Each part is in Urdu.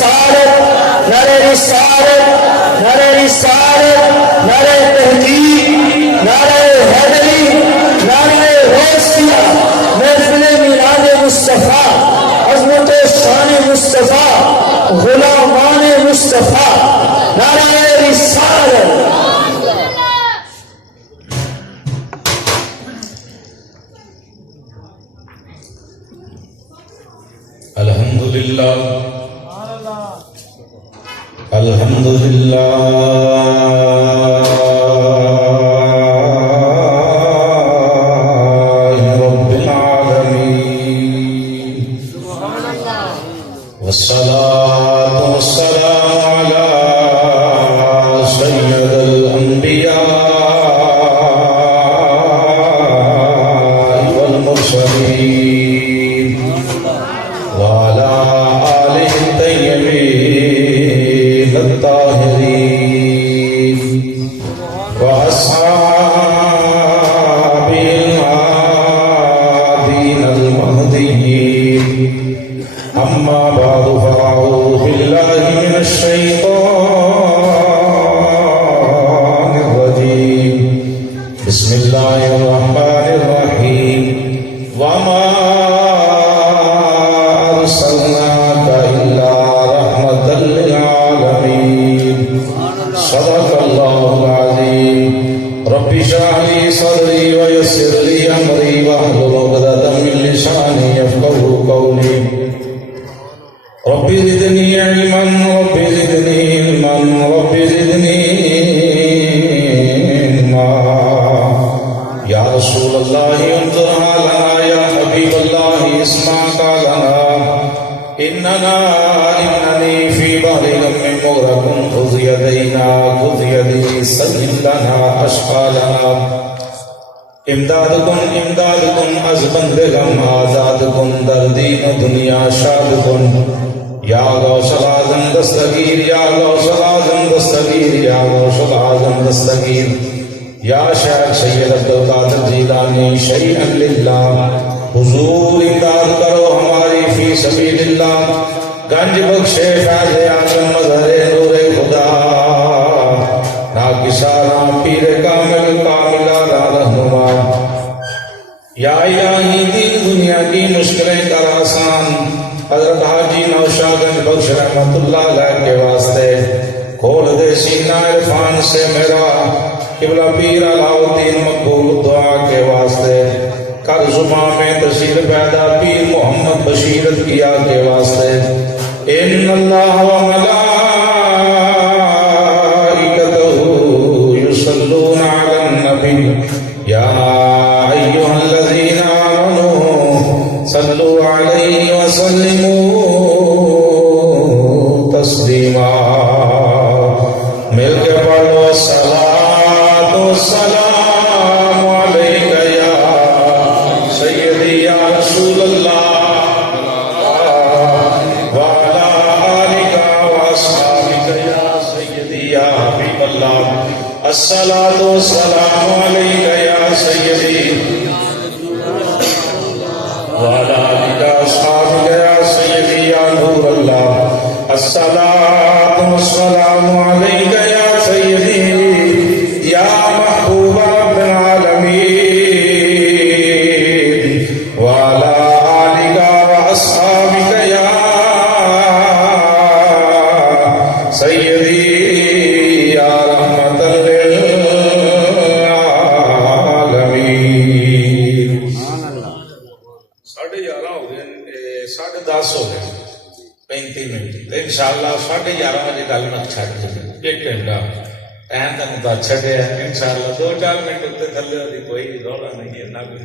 رسالت، نعرہ رسالت، نعرہ رسالت، نعرہ تحقیق، نعرہ حیدری، نعرہ غوثیہ، محفل میلاد مصطفیٰ، عظمت شان مصطفیٰ، غلامان مصطفیٰ، نعرہ رسالت. الحمدللہ الحمدللہ رب العالمین والصلاة والسلام علی سید الانبیاء والمرسلین وعلى آله الطيبين الطاهرين وأصحابه الهادين المهديين. أما بعد فأعوذ بالله من الشيطان الرجيم. بسم الله الرحمن الرحيم. وما أرسلناك إلا رحمة للعالمين. صدق الله العظيم. رب اشرح لي صدري ويسر لي أمري واحلل عقدة من لساني يفقهوا قولي. رب زدني علما رب زدني علما رب زدني علما. يا رسول الله انظرها لنا، يا حبيب الله اسمع قالنا. إنني في بحر غم مغرق، خذ يدينا خذ يدي سلم لنا أشقالنا. امداد کن از بندگم، آزاد کن در دین و دنیا شاد کن. یا غوث العظم دستگیر، یا غوث العظم دستگیر، یا غوث العظم دستگیر. یا شیخ سید عبدالقادر جیلانی شیئا للہ، حضور امداد کرو ہماری فی سبیل اللہ. گنج بخشے فیض اعظم مظہر نور خدا، ناکسارا پیر کامل کاملہ رہنما. یا الہی دین دنیا کی مشکلیں کر آسان. حضرت حاجی نوشاد گنج بخش رحمت اللہ علیہ کے واسطے کھول دے سینہ عرفان سے میرا. قبلہ پیر علاء الدین مقبول دعا کے واسطے کر زبان میں تشیر پیدا پیر محمد بشیرت کیا کے واسطے. ان اللہ و ملائکتہ یصلون علی النبی یا ایھا الذین آمنوا صلوا علیہ وسلموا تسلیما. مل کے پڑھو صلاۃ و سلام علیک یا سیدی یا رسول اللہ وعلی آلک واصحابک یا سیدی یا حبیب اللہ. الصلاۃ والسلام علیک یا سیدی وعلی آلک واصحابک یا سیدی یا نور اللہ. الصلاۃ والسلام علیک یا سیدی یا محبوب رب العالمین وعلی آلک واصحابک یا سیدی یا رحمت للعالمین. 11:30 ہو گئے، 10:30 ہو گئے، 35 منٹ. انشاءاللہ 11:30 بجے گل میں چھٹ جائے. 1 گھنٹہ ٹائم تک تو اچھا گیا. انشاءاللہ 2-4 منٹ اتنے تھلے ہوتی کوئی رولا نہیں ہے نہ کوئی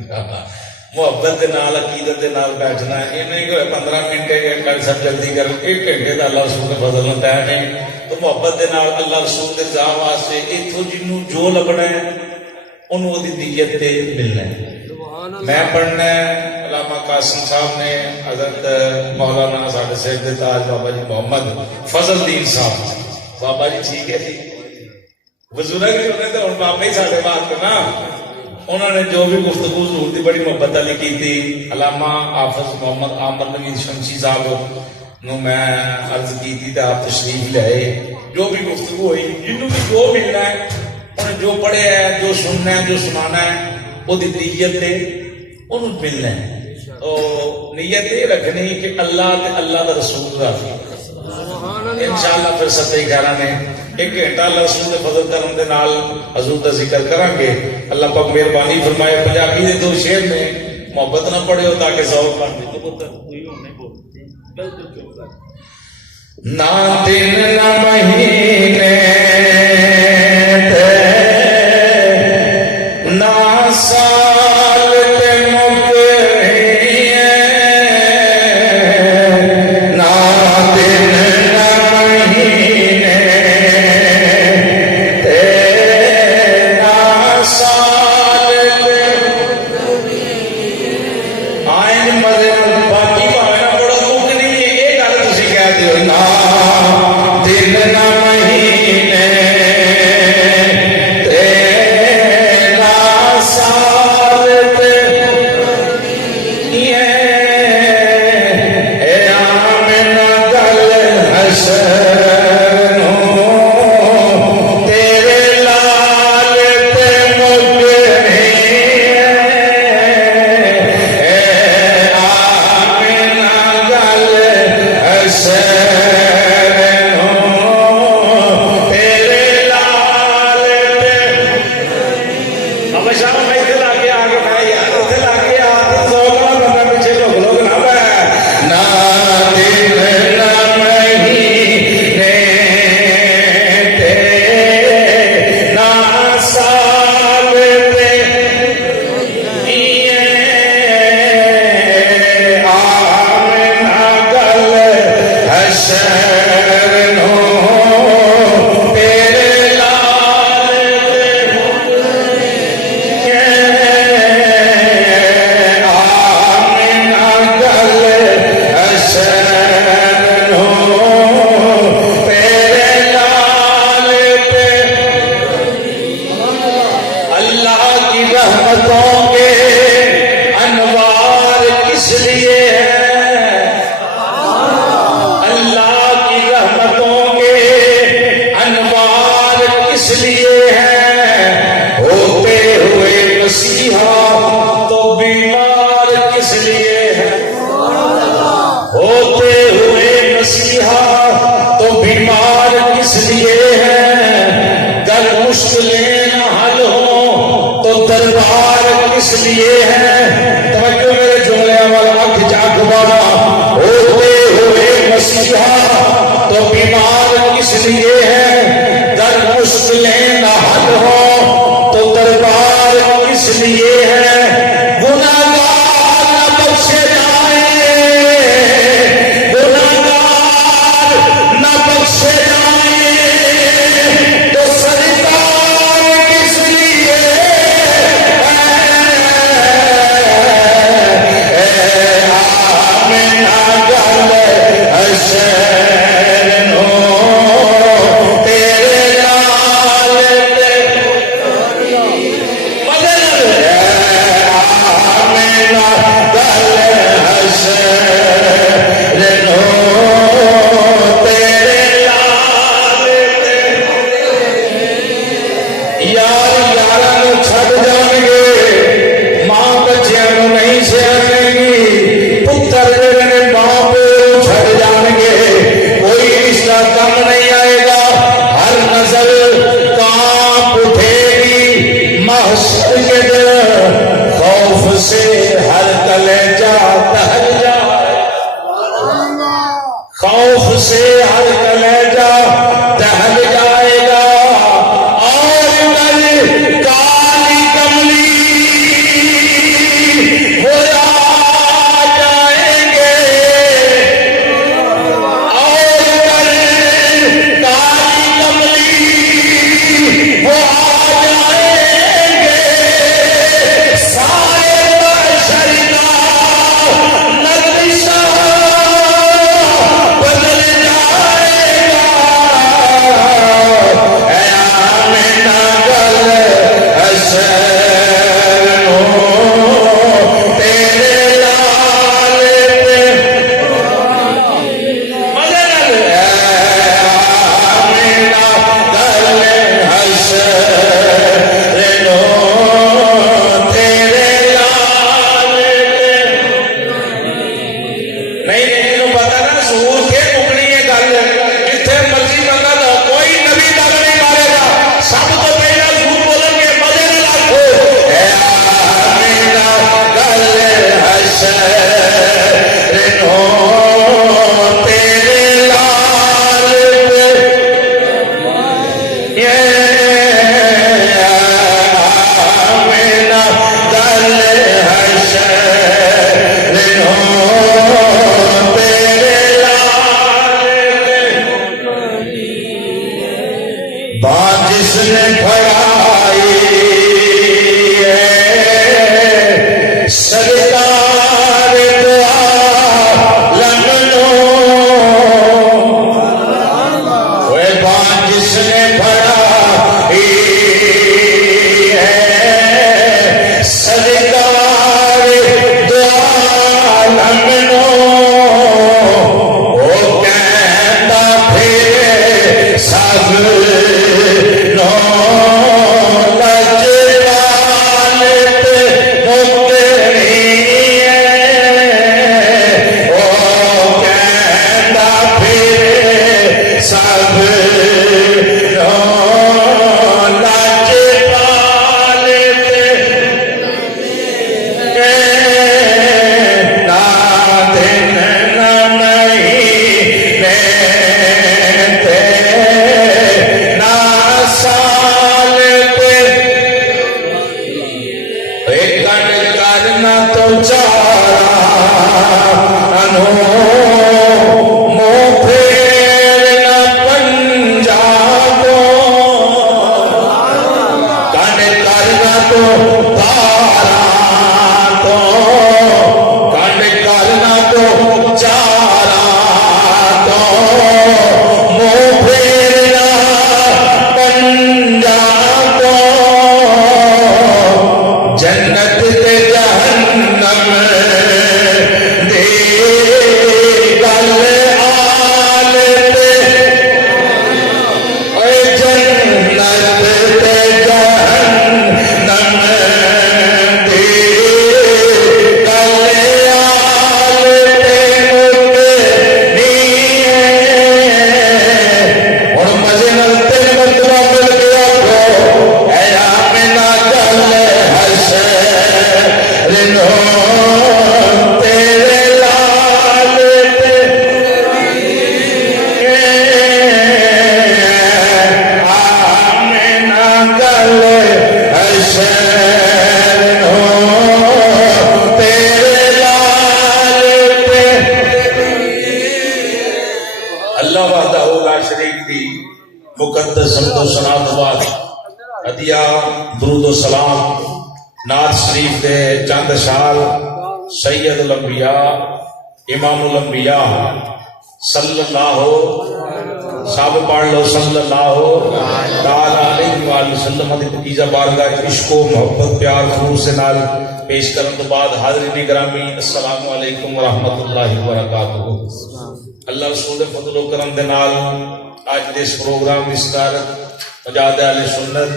محبت کے نال عقیدت کے نال بیٹھنا ہے. یہ نہیں کہ 15 منٹ کل سب جلدی کر 1 گھنٹے کا اللہ رسول کے فضل میں ٹائم نہیں. تو محبت کے نال اللہ رسول کے جا واسطے اتوں جنوں جو لبنا ہے انہوں وہ نیت تے ملنا ہے. میں پڑھنا ہے علامہ قاسم صاحب نے حضرت مولانا ساڈے سید تاج بابا جی محمد فضل الدین صاحب. بابا جی ٹھیک ہے جی بزرگ جی ہونے تو ہوں بابا ہی سارے بات کرنا. انہوں نے جو بھی گفتگو حضور دی بڑی محبت علی کی تھی. علامہ حافظ محمد عامر نوید شمسی صاحب نو میں عرض کی تھی تو آپ تشریف لائے، جو بھی گفتگو ہوئی جنوں بھی جو ملنا ہے انہیں جو پڑھیا ہے، جو سننا ہے، جو سنانا ہے وہ نیت دے انہوں ملنا ہے۔ تو نیت یہ رکھنی کہ اللہ تے اللہ دا رسول راضی، انشاءاللہ پھر 11:30 نے 1 گھنٹہ اللہ رسول دے فضل کرم دے نال حضور دا ذکر کریں گے۔ اللہ پاک مہربانی فرمائے پنجابی دے 2 شعر میں محبت نہ پڑھے ہو تاکہ ذوق کر دے نہ دن نہ مہینے نہ سال تے مکریے، نہ دن نہ مہینے نہ سال تے آئین مدد باقی بھاونا بڑا دکھ نہیں ہے، یہ گل تسی کہہ دیو نہ دن نہ مہینے نہ سال تے یہ اے آمنہ گل حسن تیرے لال تے مکرے مقدس حمد و ثنا تو بعد ہدیہ درود و سلام نعت شریف دے چند اشعار سید الانبیاء امام الانبیاء صلی اللہ صاحب پڑھ لو صلی اللہ تعالی علیہ وآلہ وسلم دی پاکیزہ بارگاہ عشق و محبت پیار خلوص سے نال پیش کرن تو بعد حاضرین گرامی السلام علیکم ورحمۃ اللہ وبرکاتہ۔ اللہ رسول فضل و کرم دے نال آج دے اس پروگرام کی صدارت مجاہد اہل سنت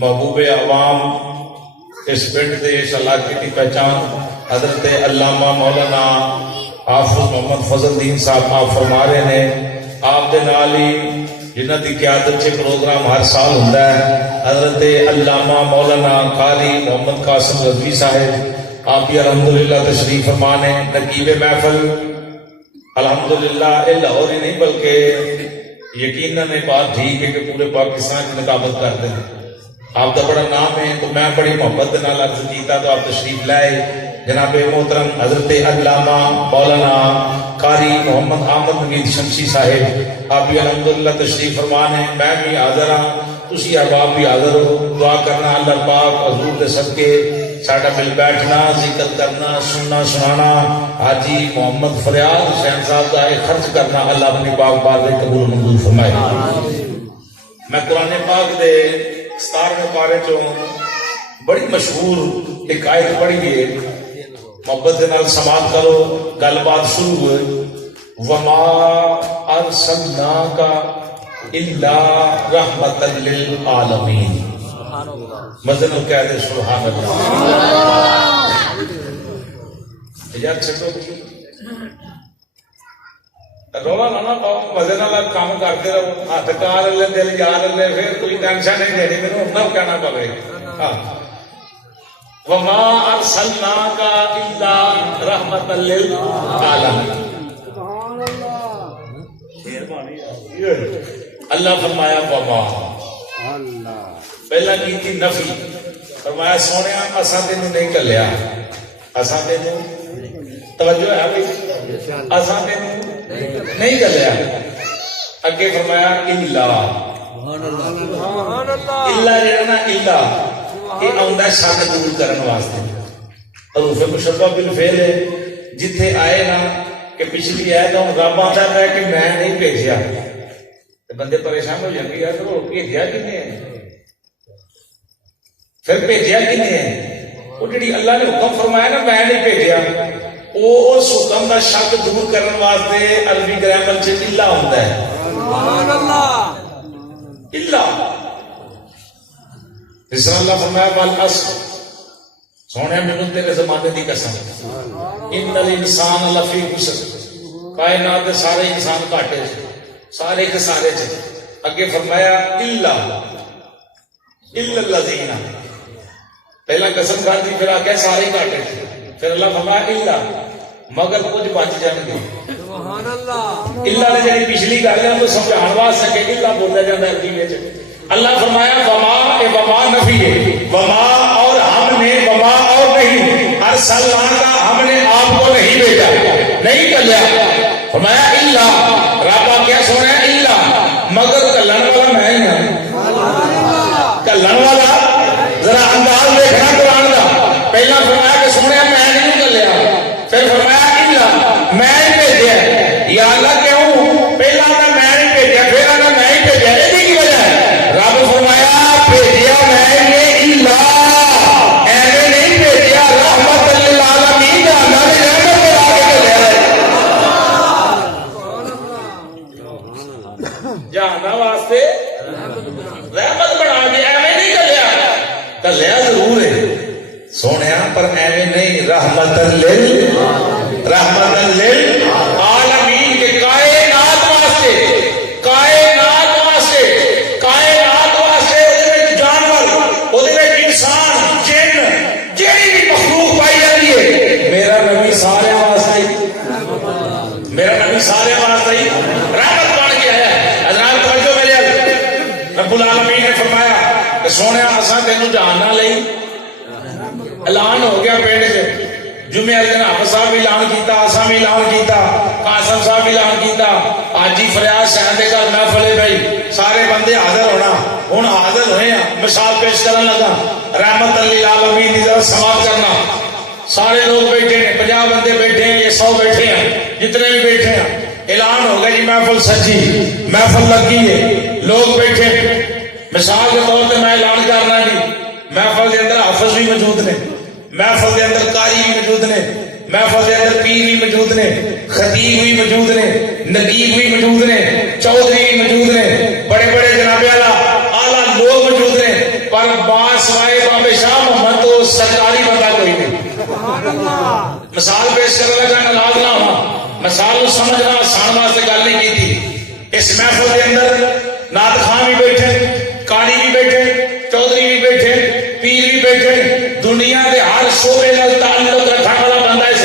محبوب عوام اس پنڈ دے اس علاقے کی پہچان حضرت علامہ مولانا حافظ محمد فضل الدین صاحب آپ فرما رہے ہیں۔ آپ دے نال ہی جنہاں دی قیادت سے پروگرام ہر سال ہوندا ہے حضرت علامہ مولانا قاری محمد قاسم رضوی صاحب آپ بھی الحمدللہ تشریف فرما نے نقیب محفل الحمدللہ یہ لاہور ہی نہیں بلکہ یقیناً یہ بات ٹھیک ہے کہ پورے پاکستان کی نقابت کرتے ہیں۔ آپ کا بڑا نام ہے تو میں بڑی محبت کے نال عرض کیتا تو آپ تشریف لائے جناب محترم حضرت علامہ مولانا قاری محمد احمد نوید شمسی صاحب آپ بھی الحمدللہ تشریف فرمان ہیں۔ میں بھی حاضر ہاں تسی احباب بھی حاضر ہو، دعا کرنا اللہ پاک حضور کے صدقے ساڈا مل بیٹھنا ذکر کرنا سننا سنانا حاجی محمد فریاد حسین صاحب کا خرچ کرنا اللہ اپنی پاک بارگاہ میں قبول منظور فرمائے۔ میں قرآن پاک دے 17ویں پارے چوں بڑی مشہور ایک آیت پڑھی ہے، محبت دے نال سماعت کرو، گل بات شروع ہوئے وما ارسلناک الا رحمۃ للعالمین۔ مزن کہہ دے سبحان اللہ۔ یار چھٹو رولا نہ پاؤ، مزے نال کام کرتے رہو، ہاتھ کار لے دل یار لے، پھر کوئی ٹینشن نہیں دینی، مینوں نہ کہنا پوے۔ وما ارسلناک الا رحمۃ رحمت للعالمین. اللہ فرمایا وما پہلا کی تھی نفی فرمایا سونے اساں تینوں نہیں کلیا اساں تینوں توجہ ہے بھائی اساں تینوں نہیں کلیا اگے فرمایا الا الا جڑا نا الا یہ آندا شک دور کرن واسطے حروف مشبہ بالفعل ہے جتھے آئے نا کہ پچھلی آیت ہوں رب آتا ہے کہ میں نہیں بھیجیا بندے پریشان ہو جائیں گے یار وہ بھیجیا کنے پھر بھیجیا کنے وہ جڑی اللہ نے حکم فرمایا نا میں نہیں بھیجیا اس حکم کا شک دور کرنے واسطے عربی گرامر چ الا ہوتا ہے سبحان اللہ الا جس طرح اللہ فرمایا والعصر سونے میں تیرے زمانے دی قسم ان الانسان لفی خسر کائنات سارے انسان گھاٹے سارے کے سارے اگے فرمایا الا الذین پہلا قسم کھا دی پھر آگے سارے گھاٹے پھر اللہ فرمایا الا مگر کچھ بچ جان گے سبحان اللہ الا نے جڑی پچھلی گل ہے تو سمجھاؤ واسطے کہ الا بولیا جاتا ہے عربی وچ اللہ فرمایا وما اے وما نفی ہے وما اور ہم نے وما اور نہیں ارسلنا ہم نے آپ کو نہیں بھیجا نہیں کلیا فرمایا الا رب کیا سونا الا مگر کلن والا میں ہی ہوں کلن والا ذرا انداز دیکھنا قرآن کا پہلا فرمایا کہ سونا میں نہیں کلیا پھر فرمایا الا میں ہی بھیجا یا اللہ کیوں پہلا آتا میں نہیں بھیجا پھر آتا میں ہی بھیجا یہ کی وجہ ہے رب فرمایا بھیجا میں نے الا ایویں نہیں بھیجا رحمت للعالمین کا اللہ نے رحمت بنا کے بھیجا ہے جہاں واسطے رحمت بنا کے ایویں نہیں کلیا کلیا ضرور ہے سونے پر ایویں نہیں رحمت للعالمین کے کائنات واسطے جانور انسان جن جیڑی بھی مخلوق پائی جاتی ہے میرا نبی سارے واسطے رحمت بن کے آیا حضرات توجہ میرے رب العالمین نے فرمایا کہ سونے اساں تینوں جہان لئی اعلان ہو گیا پنڈ چ جمعے والے دن حافظ صاحب بھی اعلان کیتا اساں بھی اعلان کیتا قاسم صاحب بھی اعلان کیتا اج ہی فریاد شہن دے گھر محفل بھائی سارے بندے حاضر ہونا ہن حاضر ہوئے ہیں مثال پیش کرن لگا رحمت للعالمین دی طرف سماعت کرنا سارے لوگ بیٹھے ہیں 50 بندے بیٹھے ہیں یہ 100 بیٹھے ہیں جتنے بھی بیٹھے ہیں اعلان ہو گیا جی محفل سجی محفل لگی ہے لوگ بیٹھے مثال کے طور پہ میں اعلان کرنا جی محفل کے اندر حافظ بھی موجود نے محفل کے اندر قاری بھی موجود نے محفل کے اندر پیر بھی موجود نے خطیب بھی موجود نے نقیب بھی موجود نے چودھری بھی موجود نے بڑے بڑے جناب اعلیٰ لوگ موجود نے پر سوائے بابے شاہ محمد تو سرکاری بندہ کوئی نہیں مثال پیش کرنے لگا ناراض نہ ہونا مثال سمجھنا آسان واسطے گل نہیں کی تھی اس محفل کے اندر نعت خان بھی بیٹھے قاری بھی بیٹھے چودھری بھی بیٹھے پیر بھی بیٹھے دنیا کے ہر شعبے نال تعلق رکھنے والا بندہ اس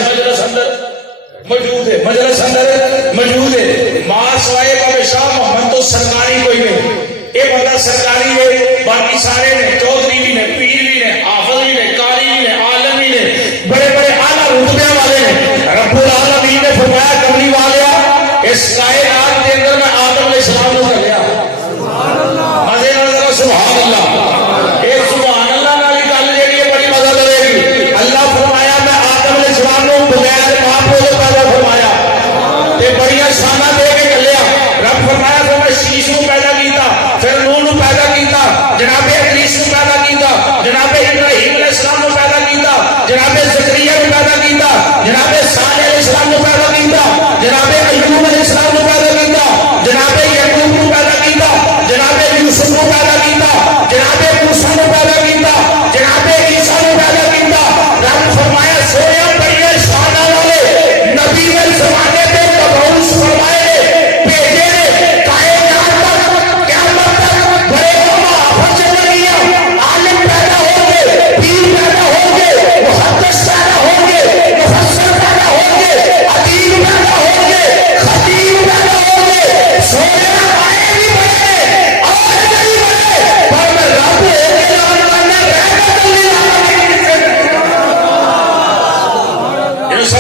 مجلس اندر موجود ہے ماں سوائے بابے شاہ محمد تو سرکاری کوئی نہیں یہ بندہ سرکاری ہے باقی سارے نے چودھری بھی نے پیر بھی نے حافظ بھی نے قاری بھی نے عالم بھی نے بڑے بڑے اعلیٰ رتبے والے نے رب العالمین نے فرمایا کملی والیا اس کائنات کے اندر میں آدم علیہ السلام کو کر لیا مزے نظر سبحان اللہ ایک سبحان اللہ والی گل جیڑی ہے بڑی مزہ لگے گی اللہ فرمایا میں آدم علیہ السلام کو بغیر باپ کو پیدا فرمایا تے بڑی شانہ دے کے چلیا رب فرمایا کہ میں شیش کو پیدا کیتا پھر نوح کو پیدا کیتا جناب ادریس کو پیدا کیتا جناب ابراہیم علیہ السلام کو پیدا کیتا جناب زکریا کو پیدا کیتا جناب صالح علیہ السلام کو پیدا کیتا جناب ایوب علیہ السلام کو پیدا کیتا جناب یعقوب کو پیدا کیتا جناب یوسف کو پیدا کیتا جناب موسیٰ کو پیدا کیتا جناب عیسیٰ کو پیدا کیتا رب فرمایا سویا بڑے شان والے نبی کے زمانے میں مبعوث فرمائے بھیجے کائنات تک قیامت تک بڑے علماء فجریہ عالم پیدا ہوں گے پیر پیدا ہوں گے محدث پیدا ہوں گے مفسر پیدا ہوں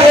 2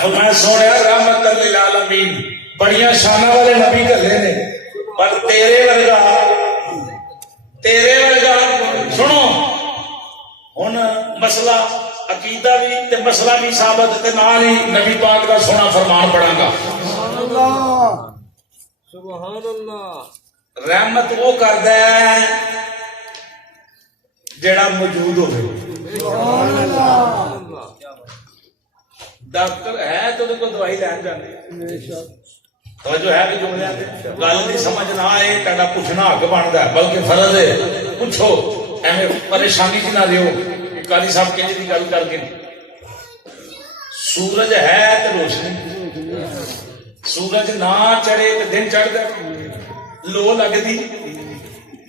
فرمایا سونے رحمت للعالمین بڑیاں شانہ والے نبی گھلے نے پر تیرے ورگا سنو ہن مسئلہ عقیدہ بھی تے مسئلہ بھی ثابت تے نال ہی نبی پاک کا سونا فرمان پڑھاں گا سبحان اللہ رحمت وہ کردا ہے جڑا موجود ہوے ڈاکٹر ہے تو دوائی لین جانے توجہ ہے کہ جملے گل نہیں سمجھ نہ آئے تہاڈا پوچھنا حق بندا ہے بلکہ فرض ہے پوچھو ایویں پریشانی چ نہ رہو کہ قاری صاحب کہنے کی گل کر کے سورج ہے تو روشنی سورج نہ چڑھے تو دن چڑھتا لو لگتی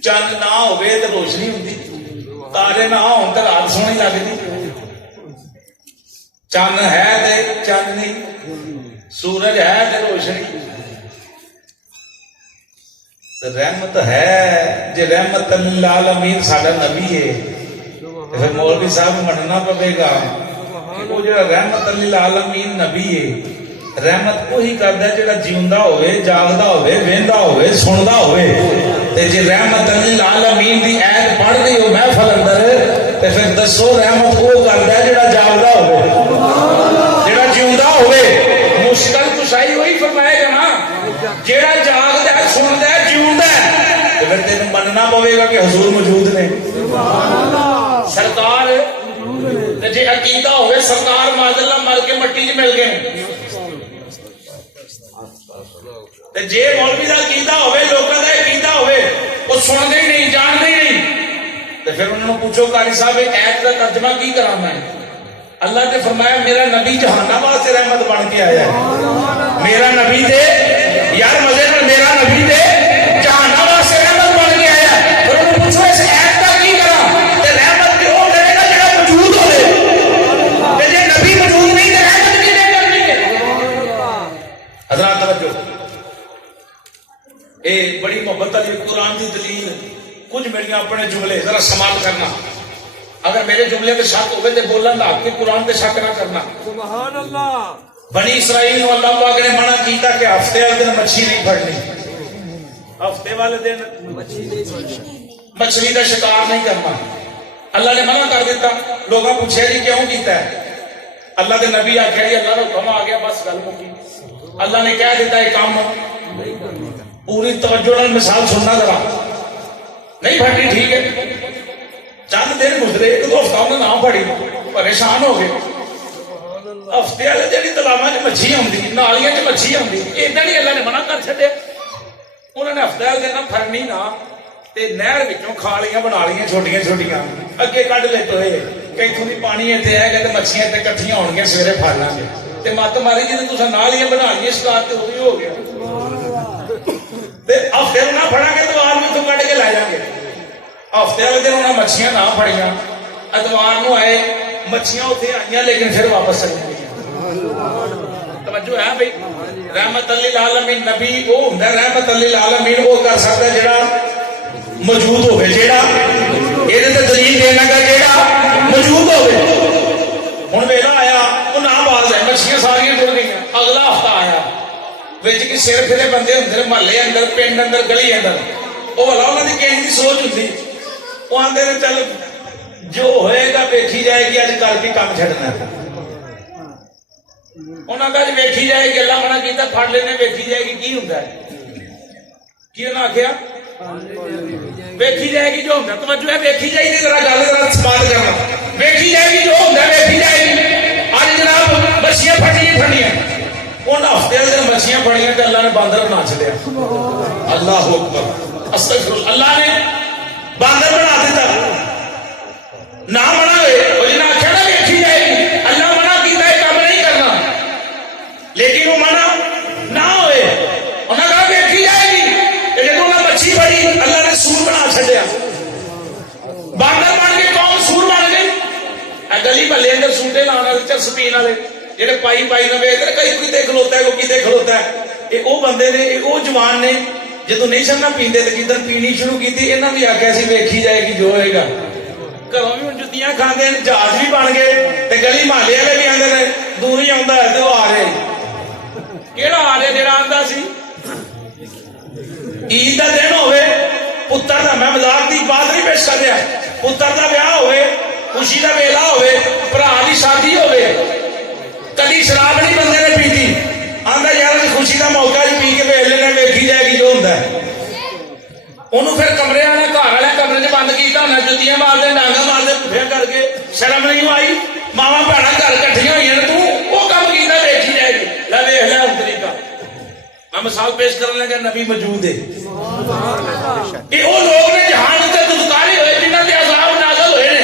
چند نہ ہوئے تو روشنی ہوتی تارے نہ ہون تو رات سونی لگتی چند ہے تو چند نہیں سورج ہے تو روشنی رحمت ہے جی رحمت للعالمین ساڈا نبی ہے پھر مولوی صاحب مننا پڑے گا وہ جڑا رحمت للعالمین نبی ہے رحمت وہی کردا جڑا جیوندا ہوئے جاگدا ہوئے ویندا ہوئے سندا ہوئے تے جے رحمت للعالمین دی ایت پڑھ رہی ہو محفل اندر تے پھر دسو رحمت وہ کردا جڑا جاگدا ہوئے جڑا جیوندا ہوئے مشکل کشائی وہی فرمائے گا نا جڑا جاگدا ہے سندا ہے جیوندا ہے تے پھر تینوں مننا پوے گا کہ حضور موجود نے سرکار جی عقیدہ ہوئے سرکار معذاللہ مر کے مٹی چ مل گئے جی مولوی کا عقیدہ ہوئے لوگوں کا عقیدہ ہوئے وہ سنتے ہی نہیں جانتے ہی نہیں تو پھر انہوں نے پوچھو قاری صاحب ایت کا ترجمہ کی کرا میں اللہ نے فرمایا میرا نبی جہنم واسطے رحمت بن کے آیا ہے میرا نبی دے یار مزے میں میرا نبی دے جہنم واسطے رحمت بن کے آیا ہے پھر انہوں نے پوچھو اس ایت کا کی کرا تے رحمت بھی وہ کرے گا جڑا موجود ہوئے تے جے نبی موجود نہیں تے رحمت کی نہیں کرنی ہے حضرات توجہ اے بڑی محبت والی قرآن کی دلیل کچھ میری اپنے جملے ذرا سماعت کرنا اگر میرے جملے پہ شک ہوئے تو بولن دا کہ قرآن پہ شک نہ کرنا سبحان اللہ بنی اسرائیل کو اللہ پاک نے منع کیتا کہ ہفتے والے دن مچھلی نہیں پھڑنی ہفتے والے دن مچھلی کا شکار نہیں کرنا اللہ نے منع کر دیتا لوگوں پوچھا جی کیوں کیتا ہے اللہ کے نبی آخیا جی اللہ کا حکم آ گیا بس گل مکی اللہ نے کہہ دیتا ہے کام پوری توجہ نال مثال سننا ذرا نہیں پھڑنی ٹھیک ہے چند دن گزرے ایک دو ہفتہ انہیں نہ پڑی پریشان ہو گئے ہفتے والے دن تلاواں چ مچھلی آتی نالیاں چ مچھلی آتی ادھر ہی اللہ نے منع کر چڈیا انہوں نے ہفتے والے دن پھڑنی نہ تے نہر وچوں کھالیاں بنا لیاں چھوٹیاں چھوٹیاں اگے کڈ لے ٹوئے کہ اتوں دی پانی اتنے ہے گا تے مچھلیاں تے کٹھیاں ہون گیاں سویرے پھڑ لیں گے تے مت ماری جی تساں نالیاں بنا لیاں شکار تے وہی ہو گیا ہفتے نہ پڑا گے اتوار میں تو کٹ کے لے جائیں گے ہفتے والے دن انہیں مچھلیاں نہ پڑیاں اتوار کو آئے مچھلیاں اتنے آئی لیکن پھر واپس چلی گئی توجہ ہے بھائی رحمت للعالمین نبی وہ ہوں رحمت للعالمین وہ کر سکتا ہے جڑا موجود ہوئے جڑا یہ دلیل دینا گا جڑا موجود ہوئے ہوں ویلا آیا وہ نہ باز ہے مچھلیاں ساریاں ٹر گئی اگلا ہفتہ آیا وچ کی سر پھرے بندے ہوندے محلے اندر پنڈ اندر گلی اندر وہ والا انہوں نے کہیں کی سوچ ہوتی وہ آتے ہیں چل جو ہوئے گا ویکھی جائے گی اج کر کے کام چھڈنا انہوں نے ویکھی جائے گی اللہ منع کیتا پھڑ لینے ویکھی جائے گی کی ہوندا ہے کی انہوں نے آخیا ویکھی جائے گی جو ہوندا توجہ ہے ویکھی جائے گی ذرا گل ذرا بات کرنا ویکھی جائے گی جو ہوندا ویکھی جائے گی اج جناب مچھلیاں پھڑیاں ان ہفتے دن مچھلیاں پڑیاں تو اللہ نے باندر بنا چلیا اللہ اکبر استغفر اللہ نے باندر بنا دیتا نہ منع ہوئے وہ جنہیں آخیا نا ویکھی جائے گی اللہ منع کیتا ہے کام نہیں کرنا لیکن وہ منع نہ ہوئے انہوں نے کہا ویکھی جائے گی کہ جب انہیں مچھلی پڑی اللہ نے سور بنا چلیا باندر بن کے قوم سور بن گئی گلی محلے اندر سوٹے لانے چرس پین والے جڑے پائی نہ ویچ کئی کتے کھلوتا ہے کوئی کتے کھلوتا ہے یہ وہ بندے نے وہ جوان نے جدو نہیں سمنا پیندے تو جدھر پینی شروع کی انہوں نے آخیا سی ویکھی جائے گی جو ہوئے گا گھروں بھی جتیاں کھاندے جہاز بھی بن گئے تے گلی محلے والے بھی آتے ہیں ਦੂਰ ਹੀ ਆਉਂਦਾ ਹੈ ਤੇ ਉਹ ਆ ਰਿਹਾ ਹੀ। ਕਿਹੜਾ ਆ ਰਿਹਾ ਜਿਹੜਾ ਆਂਦਾ ਸੀ ਈਦ ਦਾ ਦਿਨ ਹੋਵੇ, ਪੁੱਤਰ ਦਾ, ਮੈਂ ਮਜ਼ਾਕ ਦੀ ਬਾਤ ਨਹੀਂ ਪੇਸ਼ ਕਰ ਰਿਹਾ, ਪੁੱਤਰ ਦਾ ਵਿਆਹ ਹੋਵੇ, ਖੁਸ਼ੀ ਦਾ ਵੇਲਾ ਹੋਵੇ, ਭਰਾ ਦੀ ਸ਼ਾਦੀ ਹੋਵੇ, ਕਦੀ ਸ਼ਰਾਬ ਨਹੀਂ ਬੰਦੇ ਨੇ ਪੀਤੀ, ਆਂਦਾ ਯਾਰ ਖੁਸ਼ੀ ਦਾ ਮੌਕਾ ਜੀ ਪੀ ਕੇ ਵੇਖ ਲੈਣਾ, ਵੇਖੀ ਜਾਏਗੀ ਜੋ ਹੁੰਦਾ। ਉਹਨੂੰ ਫਿਰ ਕਮਰੇ ਵਾਲਾ ਘਰ ਵਾਲਾ ਕਮਰੇ 'ਚ ਬੰਦ ਕੀਤਾ ਹੁੰਦਾ, ਜੁੱਤੀਆਂ ਮਾਰਦੇ, ਡਾਂਗਾ ਮਾਰਦੇ, ਪੁੱਠਿਆ ਕਰਕੇ, ਸ਼ਰਮ ਨਹੀਂ ਆਈ, ਮਾਵਾਂ ਭੈਣਾਂ ਘਰ ਇਕੱਠੀਆਂ ਹੋਈਆਂ ਨੇ, ਤੂੰ ਉਹ ਕੰਮ ਕੀਤਾ, ਵੇਖੀ ਜਾਏਗੀ। ਲੈ ਵੇਖ ਲੈ ਹੁਣ ਤਰੀਕਾ। ਮੈਂ ਮਿਸਾਲ ਪੇਸ਼ ਕਰਨ ਲੱਗਾ, ਨਬੀ ਮੌਜੂਦ ਹੈ। ਇਹ ਉਹ ਲੋਕ ਨੇ ਜਹਾਨ ਉੱਤੇ ਦੁਦਕਾਰੇ ਹੋਏ ਜਿਨ੍ਹਾਂ ਦੇ ਅਜ਼ਾਬ ਨਾਜ਼ਲ ਹੋਏ ਨੇ।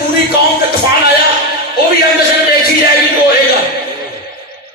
ਪੂਰੀ ਕੌਮ ਤੇ ਤੂਫਾਨ ਆਇਆ, ਉਹ ਵੀ ਅੰਦਰ ਵੇਖੀ ਜਾਏਗੀ ਕਿ ਹੋਏਗਾ।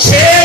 6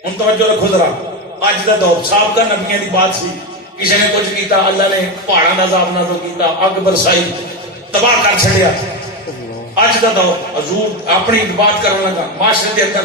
ਹੁਣ ਤਵੱਜੋ ਰੱਖੋ ਜ਼ਰਾ। ਅੱਜ ਦਾ ਦੌਰ ਸਾਬਕਾ ਨਬੀਆਂ ਦੀ ਬਾਤ ਸੀ, ਕਿਸੇ ਨੇ ਕੁਝ ਕੀਤਾ, ਅੱਲਾ ਨੇ ਪਹਾੜਾਂ ਦਾ ਅਜ਼ਾਬ ਨਾਜ਼ਿਲ ਕੀਤਾ, ਅੱਗ ਬਰਸਾਈ, ਤਬਾਹ ਕਰ ਛੱਡਿਆ। ਅੱਜ ਦਾ ਦੌਰ ਹਜ਼ੂਰ ਆਪਣੀ ਬਾਤ ਕਰਨ ਲੱਗਾ, ਮਾਸ਼ਰੇ ਦੇ ਅੰਦਰ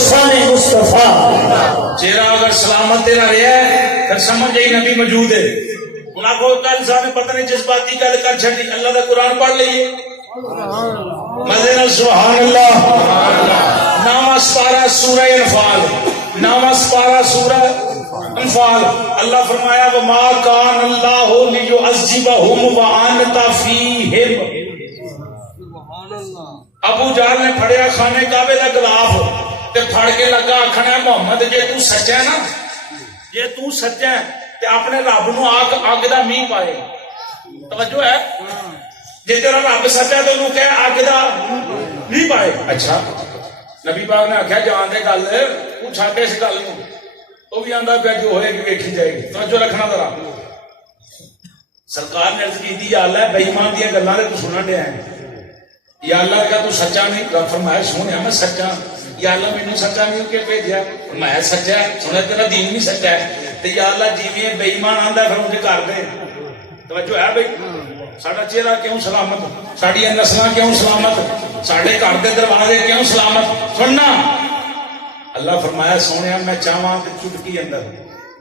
شان مصطفیٰ. چہرہ اگر سلامت تیرا رہا ہے پھر سمجھ جائی نبی موجود ہے. انہاں کو کل سامنے پتہ نہیں جذباتی گل کر چھڈی. اللہ دا قرآن پڑھ لئیے مزے نال سبحان اللہ. نامہ سپارہ سورہ انفال, نامہ سپارہ سورہ انفال. اللہ فرمایا وما کان اللہ لیعذبہم وانت فیہم. ابو جہل نے پھڑیا خانے کعبے دا غلاف تے پھڑ کے لگا آکھنا محمد جے تو سچا ہے نا, جے تو سچا ہے تے اپنے رب نو اگ دا میਂਹ پائے. توجہ ہے, جے تیرا رب سچا ہے تو انہوں کہ اگ دا نہیں پائے. اچھا نبی پاک نے آخیا جان دے گل تو چھڈ اس گل نو, وہ بھی آندا پیا جو ہوئے گی ویکھی جائے گی. توجہ رکھنا ذرا. سرکار نے عرض کی یا اللہ بے ایمان دی گلاں تے تو سنن دیا ہے, یا اللہ کیا تو سچا نہیں؟ رب فرمایا سونے میں سچا. یا اللہ مینوں سچا نہیں کہ بھیجیا؟ میں سچا ہے. سونے تیرا دین نہیں سچا ہے تے یا اللہ جیویں بے ایمان آندا پھر ان کے کر دے. توجہ ہے بھائی, ساڈا چہرہ کیوں سلامت, ساڈی نسلاں کیوں سلامت, ساڈے گھر دے دروازے کیوں سلامت. سننا اللہ فرمایا سونے میں چاہواں کہ چٹکی اندر,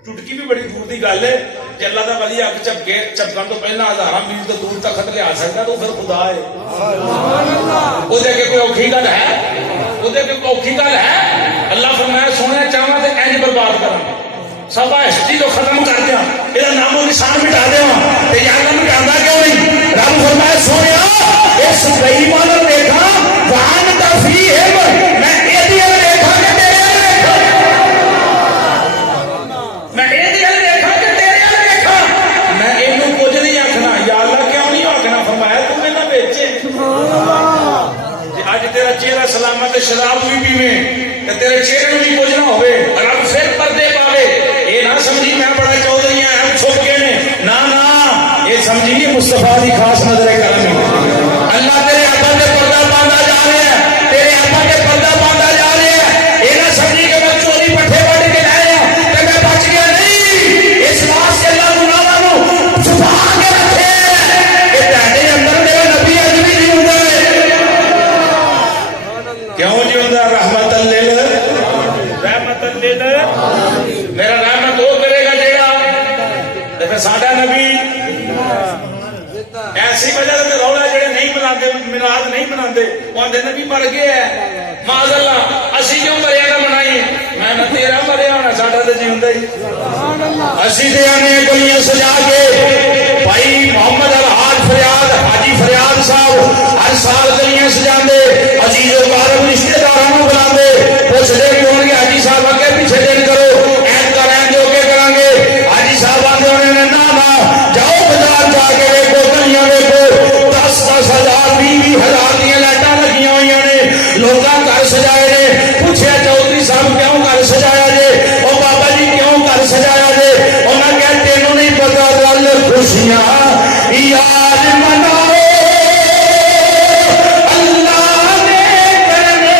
چٹکی بھی بڑی دور دی گل ہے کہ اللہ دا ولی اگ چپکے چپکن تو پہلا ہزاراں میل تو دور تک خط لیا سکتا تو پھر خدا ہے. وہ دے کے کوئی اوکھی گل ہے, وہ دے کے کوئی اوکھی گل ہے. اللہ فرمایا سونے چاہواں تے انج برباد کراں, سب ہستی کو ختم کر دیا, یہ نام و نشان مٹا دیا. یا اللہ مٹانا کیوں نہیں؟ رب فرمایا سونے اس بے ایمان نوں دیکھا وانت فیہم, میں ایدی ال دیکھا کہ تیرے ال دیکھا, میں ایدی ال دیکھا کہ تیرے ال دیکھا. میں اینوں کچھ نہیں آکھنا. یا اللہ کیوں نہیں آکھنا؟ فرمایا تو میں نہ بیچے. اج تیرا چہرہ سلامت شراب بھی پیویں تے تیرے چہرے نوں بھی کچھ نہ ہوئے, رب پھر پردے پاوے. اے نہ سمجھی میں بڑا چودھری ہاں ہم چھپ گئے نے, نہ نہ یہ سمجھی مصطفیٰ دی خاص نظر کرم ہے. اللہ تیرے ابا تے پردہ باندھا جا رہا ہے, تیرے ابا تے پردہ باندھا جا رہا ہے. یہ نہ سمجھی کہ میں چوری پٹھے وڈ کے لائے ہوں تے میں بچ گیا نہیں. اس واسطے اللہ گناہاں نوں چھپا کے رکھے کہ تہاڈے اندر میرا نبی اج بھی جیوندا ہے. کیوں جیوندا؟ رحمت لل رحمت لل. میرا رحمت وہ کرے گا جیڑا تے ساڈا نبی. ایسی وجہ سے رولا جڑے نہیں مناتے میلاد نہیں مناتے وہ آدھے نبی مر گیا ہے. معاذ اللہ اسی کیوں مریا نہ منائیے؟ میں نہ تیرا مریا ہونا, ساڈا تو جیوندا ہی. اسی تے آنے گلیاں سجا کے بھائی محمد الحاج فریاد حاجی فریاد صاحب ہر سال گلیاں سجاندے, عزیز و مقرب رشتے داراں نوں بلاندے, پوچھدے کون گے حاجی صاحب اگے پیچھے دن کرو این کریں جو کے کریں گے. حاجی صاحب آندے ہونے نے نہ جاؤ بازار جا کے ویکھو گلیاں ویکھو 10,000 20,000 دیاں لائٹاں لگیاں ہوئیاں نے, لوکاں گھر سجائے نے. پوچھیا چودھری صاحب کیوں گھر سجایا جے؟ او بابا جی کیوں گھر سجایا جے؟ انہاں کہا تینوں نہیں پتا گل خوشیاں یاد مناؤ اللہ نے کرنے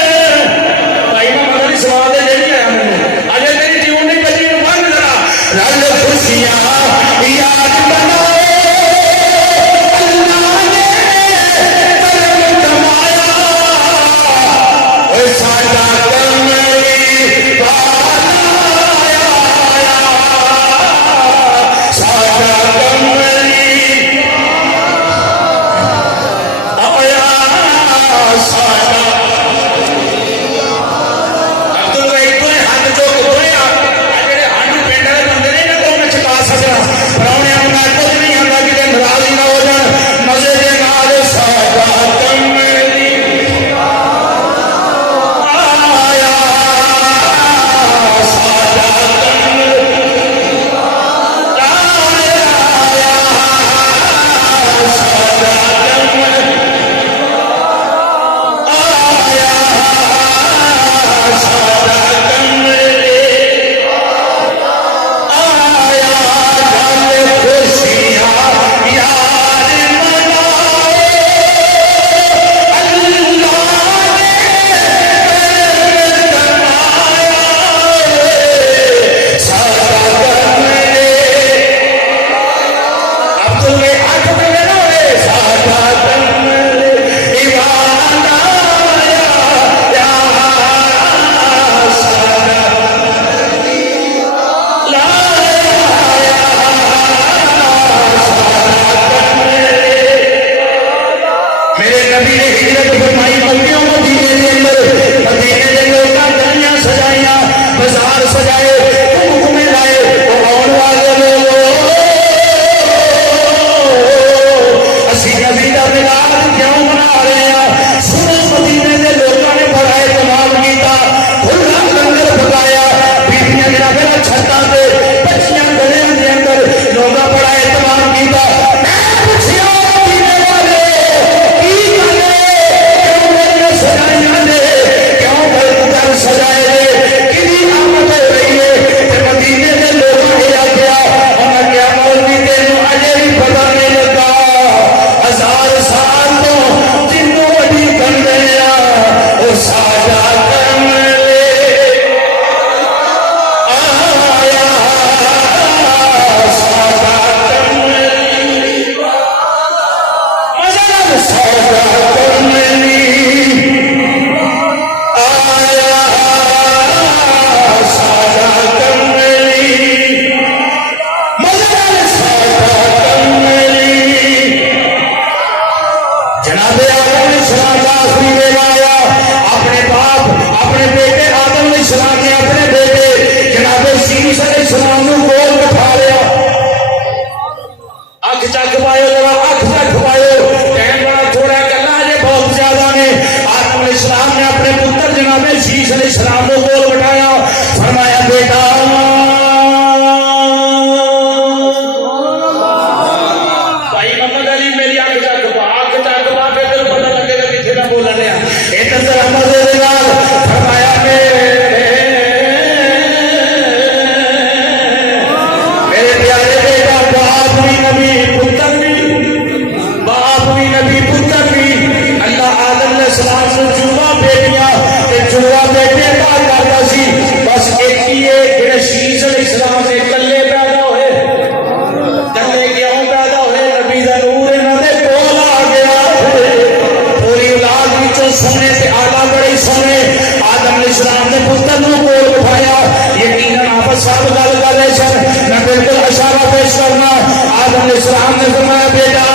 آدم علیہ السلام نے فرمایا بیٹا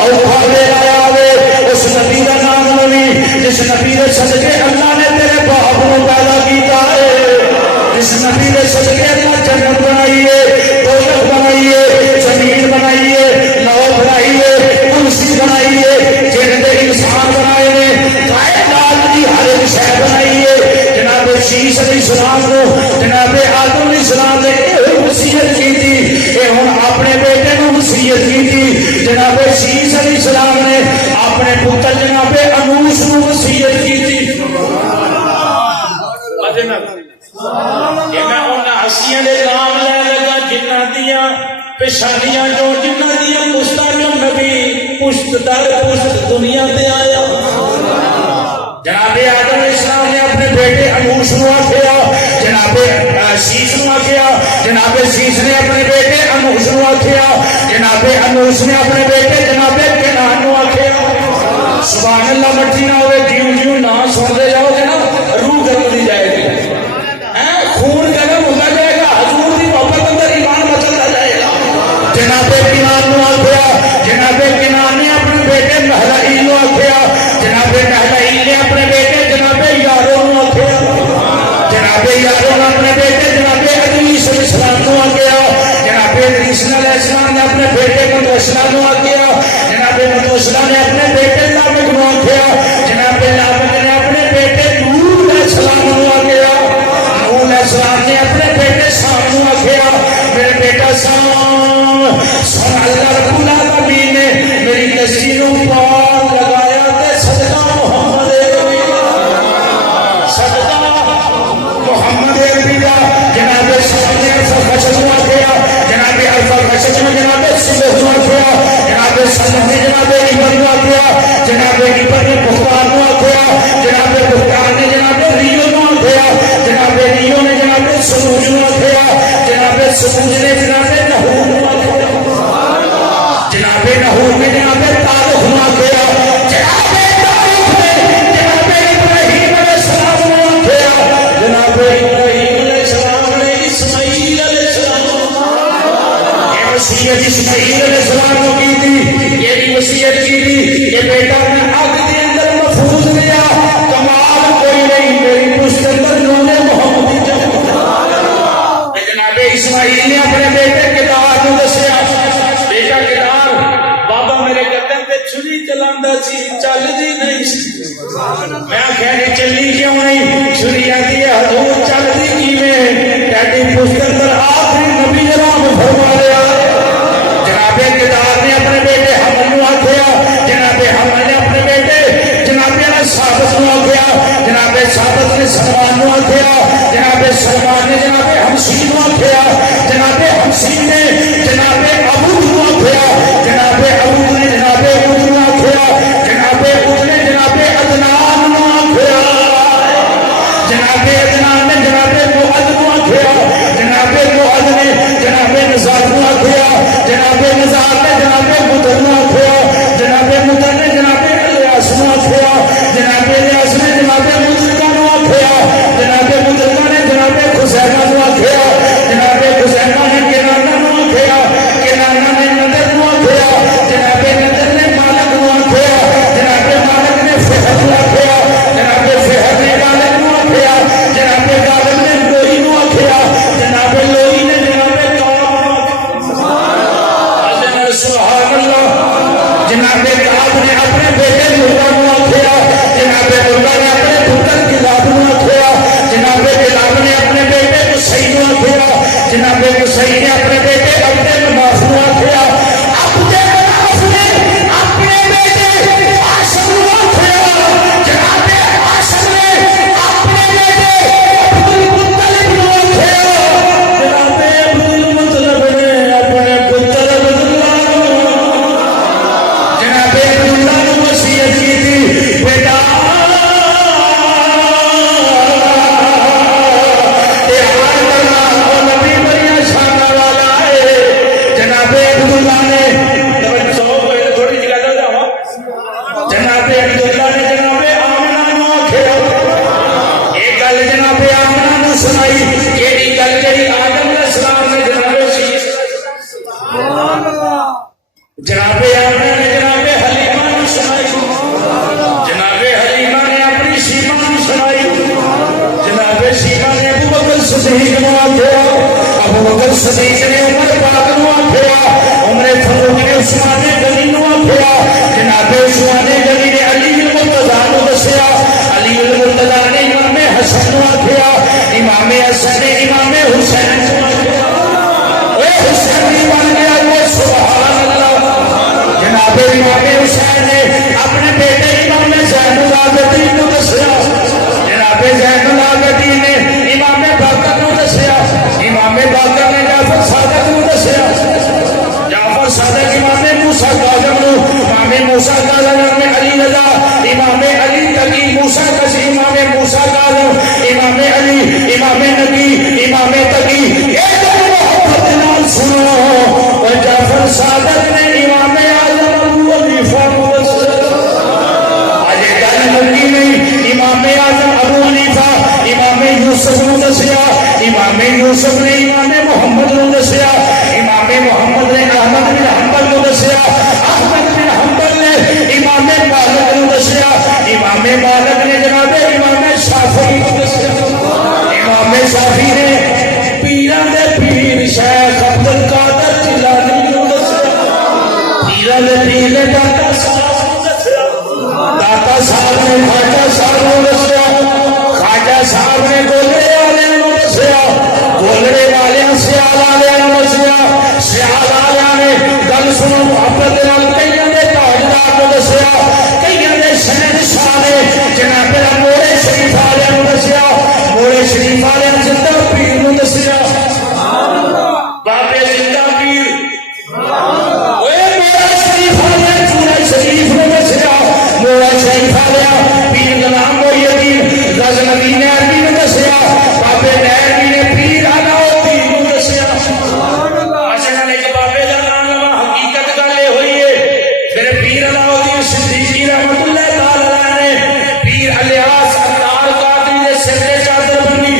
اور بھاوے آیا اس نبی کا نام لوی جس نبی نے صدقے اللہ نے تیرے باپ کو پیدا کیتا ہے، جس نبی نے صدقے اللہ جنت بنائی ہے، دولت بنائی ہے، زمین بنائی ہے، لو بنائی ہے، کرسی بنائی ہے، جنتے انسان بنائے نے، کائنات کی ہر ایک شے بنائی ہے۔ جناب شیش علیہ السلام کو جناب آدم علیہ السلام نے وصیت کی تھی، اے ہن اپنے بیٹے کو وصیت کی تھی۔ جناب شیش علیہ السلام نے اپنے پتر جناب انوش کو وصیت کی تھی۔ میں انہاں ہستیاں دے نام لے لگا جنہاں دیاں پیشانیاں جو جنہاں دیاں پشتاں جو نبی پشت در پشت دنیا تے آیا۔ جناب آدم علیہ السلام نے اپنے بیٹے انوش کو آخیا، جناب شیش کو آخیا، جناب شیش نے اپنے بیٹے انوش کو آخیا، جناب انوش نے اپنے بیٹے جناب کنان کو آخیا۔ سبحان اللہ مٹی نہ ہوئے، جیوں جیوں نہ سنتے جاؤ گے نا روح گرم جائے گی، خون گرم ہوتا جائے گا، حضور کی محبت اندر ایمان مچلتا جائے گا۔ جناب کنان کو آخیا، جناب کنان نے اپنے بیٹے نہلائیل کو آخیا، جناب نہلائیل نے اپنے بیٹے جناب یاروں کو آخیا، جناب یاروں نے اپنے بیٹے جناب ادریس علیہ السلام کو آخیا، جناب ادریس علیہ السلام نے اپنے بیٹے متوسلہ کو آخیا، جناب متوسلہ نے اپنے بیٹے لامک کو آخیا، جناب لامک نے اپنے بیٹے نوح علیہ السلام کو آخیا، نوح علیہ السلام نے اپنے بیٹے سام کو آخیا، میرے بیٹا سام سن اللہ رب العالمین نے میری کشتی کو پار لگایا تے صدقہ محمد صدقہ محمد عربی کا جناب سام نے ارفا خشد کو آخیا، جناب ارفا خشد نے جناب صبح کو آخیا، جناب صدق نے جناب عبر کو آخیا، جناب عبر نے بختار کو آخیا، جناب بختار نے جناب ریو کو آخیا، جناب ریو نے جناب سروج کو آخیا، جناب سروج نے جناب نحور کو آخیا، جناب نحور نے جناب تاریخ کو آخیا، جناب تاریخ نے جناب ابراہیم علیہ السلام کو آخیا، جناب ابراہیم علیہ السلام نے اسماعیل علیہ السلام یہ وصیت اسماعیل علیہ السلام کو کی تھی، یہ بھی وصیت کی تھی کہ بیٹا میں آگ کے اندر محفوظ گیا، کمال کوئی نہیں، میری پشت اندر نور محمد جناب اسماعیل نے اپنے بیٹے کدار کو دسیا، بیٹا کدار بابا میرے گردن تے چھری چلاندا سی چل دی نہیں سی، میں آخیا نہیں چلی کیوں نہیں، چھری آتی ہے حضور چل دی کیویں، تیری پشت اندر آخری نبی جناب فرما رہا ہے۔ جناب کدار نے اپنے بیٹے حمل کو آخیا، جناب حمل نے اپنے بیٹے جناب ثابت کو آخیا، جناب ثابت نے سلمان کو آخیا، جناب سلمان نے جناب حمسین کو آخیا، جناب حمسین نے جناب ابود کو آخیا، جناب ابود نے جناب ابود کو آخیا، جناب ابود نے جناب عدنان کو آخیا، جناب عدنان نے جناب معد کو آخیا، جناب معد نے جناب نزار کو آخیا، جناب نزار نے جناب مدر کو آخیا، جناب مدر نے جناب الیاس کو آخیا، جناب الیاس نے جناب مدرکہ کو آخیا، جناب مدرکہ نے جناب خزیمہ کو آخیا، جناب خزیمہ نے کنانہ کو آخیا، کنانہ نے نظر کو آخیا، جناب نظر نے مالک کو آخیا، جناب مالک نے فہد کو آخیا، جناب فہد نے غالب کو آخیا، جناب غالب نے لوہی کو آخیا، جناب لوہی نے جناب سبحان اللہ، جناب کعب نے اپنے بیٹے مرغا کو آخیا، جناب مرغا نے اپنے پتر کلاب کو آخیا، جناب کلاب نے اپنے بیٹے حسین کو آخیا، جناب حسین نے اپنے بیٹے عبد مناف کو آخیا، عبد مناف نے اپنے بیٹے ہاشم کو آخیا، جناب ہاشم نے اپنے بیٹے عبد المطلب کو آخیا، جناب عبد المطلب نے اپنے پتر عبداللہ جناب عبداللہ نے وصیت کی تھی، بیٹا نبی بڑی شان والا ہے، جناب عبداللہ نے تھوڑی جگہ دے جاؤ، جناب عبداللہ نے جناب آمنہ نو آخیا، ایک گل جناب آمنہ نو سنائی، کیڑی گل جڑی آدم علیہ السلام نے جناب شیش صدیق نو آخیا ابو بکر صدیق نے عمر پاک نو آخیا عمر فاروق نے عثمان غنی نو آخیا جناب عثمان غنی نے علی المرتضی نو دسیا علی المرتضی نے امام حسن نو آخیا امام حسن نے امام حسین نو آخیا اے حسین بھی بن گیا وہ سبحان اللہ جناب امام حسین نے اپنے بیٹے امام زین العابدین نو دسیا جناب زین العابدین نے امام باقر نو دسیا امام باقر نے جعفر صادق نو دسیا جعفر صادق امام موسیٰ کاظم نو امام موسیٰ کاظم امام علی رضا امام علی تقی موسیٰ کسی امام موسیٰ کاظم امام علی امام نبی امام تقی ایک محبت نال سنو اور جعفر صادق نے امام اعظم ابو حنیفہ نو دسیا آج گل لگی نہیں امام اعظم ابو حنیفہ امام یوسف نو دسیا امام یوسف نے امام محمد نو دسیا امام محمد نے احمد بن حنبل نو دسیا احمد بن حنبل نے امام مالک نو دسیا امام مالک نے جناب امام شافعی نو دسیا امام شافعی نے پیران دے پیر شیخ عبد القادر جیلانی نو دسیا پیران دے پیر نے داتا صاحب نو دسیا داتا صاحب نے خواجہ صاحب نو دسیا خواجہ صاحب نے گولڑے والے نو دسیا گولڑے والے سیال والے نو دسیا سیال والے نے گل سنو محبت نال کئیاں دے تاجدار نو دسیا کئیاں دے شہنشاہ نے جناب موڑے شریف والے نو دسیا موڑے شریف والے زندہ پیر نو دسیا بابے زندہ پیر اوے موڑا شریف والے چوڑا شریف نو دسیا موڑا شریف والے پیر دا نام محی الدین غزنوی نے عربی نو دسیا بابے نیرمی نے پیر علاؤدین نو دسیا اچھا نے کہ بابے دا نام لوا حقیقت گل اے ہوئی ہے پھر پیر علاؤدین صدیقی رحمت اللہ تعالی علیہ نے پیر الیاس اتار قادری دے سر تے چادر بنی